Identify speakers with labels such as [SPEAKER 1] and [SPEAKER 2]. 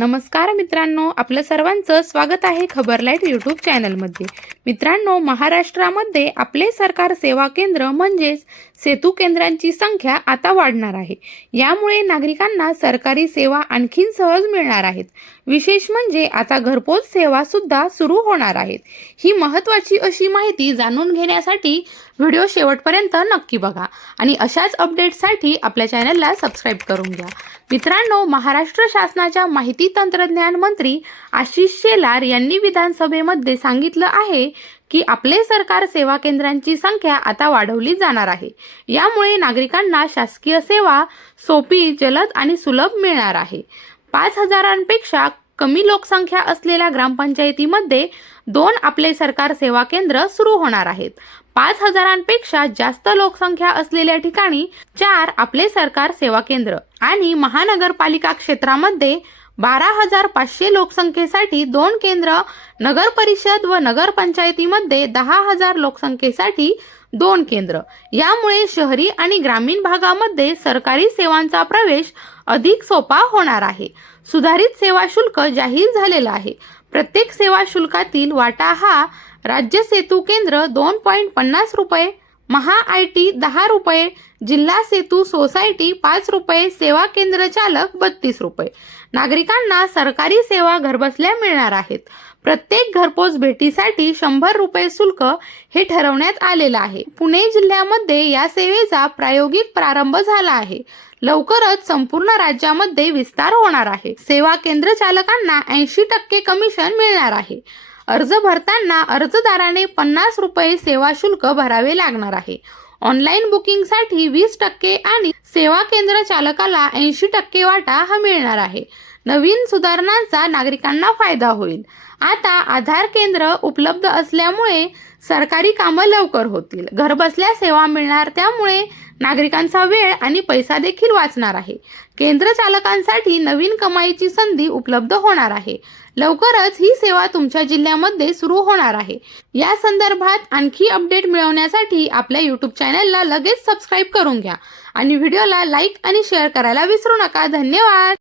[SPEAKER 1] नमस्कार मित्रांनो आपलं सर्वांचं स्वागत आहे खबरलाईट यूट्यूब चॅनलमध्ये. मित्रांनो महाराष्ट्रामध्ये आपले सरकार सेवा केंद्र म्हणजेच सेतू केंद्रांची संख्या आता वाढणार आहे. यामुळे नागरिकांना सरकारी सेवा आणखीन सहज मिळणार आहेत. विशेष म्हणजे आता घरपोच सेवा सुद्धा सुरू होणार आहेत. ही महत्त्वाची अशी माहिती जाणून घेण्यासाठी व्हिडिओ शेवटपर्यंत नक्की बघा आणि अशाच अपडेटसाठी आपल्या चॅनलला सबस्क्राईब करून घ्या. मित्रांनो महाराष्ट्र शासनाच्या माहिती तंत्रज्ञान मंत्री आशिष शेलार यांनी विधानसभेमध्ये सांगितलं आहे की आपले सरकार सेवा केंद्रांची संख्या आता वाढवली जाणार आहे. यामुळे नागरिकांना शासकीय सेवा सोपी जलद आणि सुलभ मिळणार आहे. पाच हजारांपेक्षा कमी लोकसंख्या असलेल्या ग्रामपंचायतीमध्ये दोन आपले सरकार सेवा केंद्र सुरू होणार आहेत. पाच हजारांपेक्षा जास्त लोकसंख्या असलेल्या ठिकाणी चार आपले सरकार सेवा केंद्र आणि महानगरपालिका क्षेत्रामध्ये बारा हजार पाचशे लोकसंख्येसाठी दोन केंद्र नगर परिषद व नगरपंचायतीमध्ये दहा हजार लोकसंख्येसाठी दोन केंद्र. यामुळे शहरी आणि ग्रामीण भागामध्ये सरकारी सेवांचा प्रवेश अधिक सोपा होणार आहे. सुधारित सेवा शुल्क जाहीर झालेलं आहे. प्रत्येक सेवा शुल्कातील वाटा हा राज्य सेतू केंद्र दोन पॉईंट पन्नास रुपये महा आय टी दहा रुपये जिल्हा सेतू सोसायटी पाच रुपये सेवा केंद्र चालक बत्तीस रुपये. नागरिकांना सरकारी सेवा घरबसल्या मिळणार आहेत. प्रत्येक घरपोच भेटीसाठी शंभर रुपये शुल्क हे ठरवण्यात आलेलं आहे. पुणे जिल्ह्यामध्ये या सेवेचा प्रायोगिक प्रारंभ झाला आहे. लवकरच संपूर्ण राज्यामध्ये विस्तार होणार आहे. सेवा केंद्र चालकांना ऐंशी टक्के कमिशन मिळणार आहे. अर्ज भरताना अर्जदाराने पन्नास रुपये सेवा शुल्क भरावे लागणार आहे. ऑनलाईन बुकिंगसाठी वीस टक्के आणि सेवा केंद्र चालकाला ऐंशी टक्के वाटा हा मिळणार आहे. नवीन सुधारणांचा नागरिकांना फायदा होईल. आता आधार केंद्र उपलब्ध असल्यामुळे सरकारी कामं लवकर होतील. घरबसल्या सेवा मिळणार त्यामुळे नागरिकांचा वेळ आणि पैसा देखील वाचणार आहे. केंद्र चालकांसाठी नवीन कमाईची संधी उपलब्ध होणार आहे. लवकरच ही सेवा तुमच्या जिल्ह्यामध्ये सुरू होणार आहे. या संदर्भात आणखी अपडेट मिळवण्यासाठी आपल्या यूट्यूब चॅनलला लगेच सबस्क्राईब करून घ्या. आणि व्हिडिओला लाईक आणि शेअर करायला विसरू नका. धन्यवाद.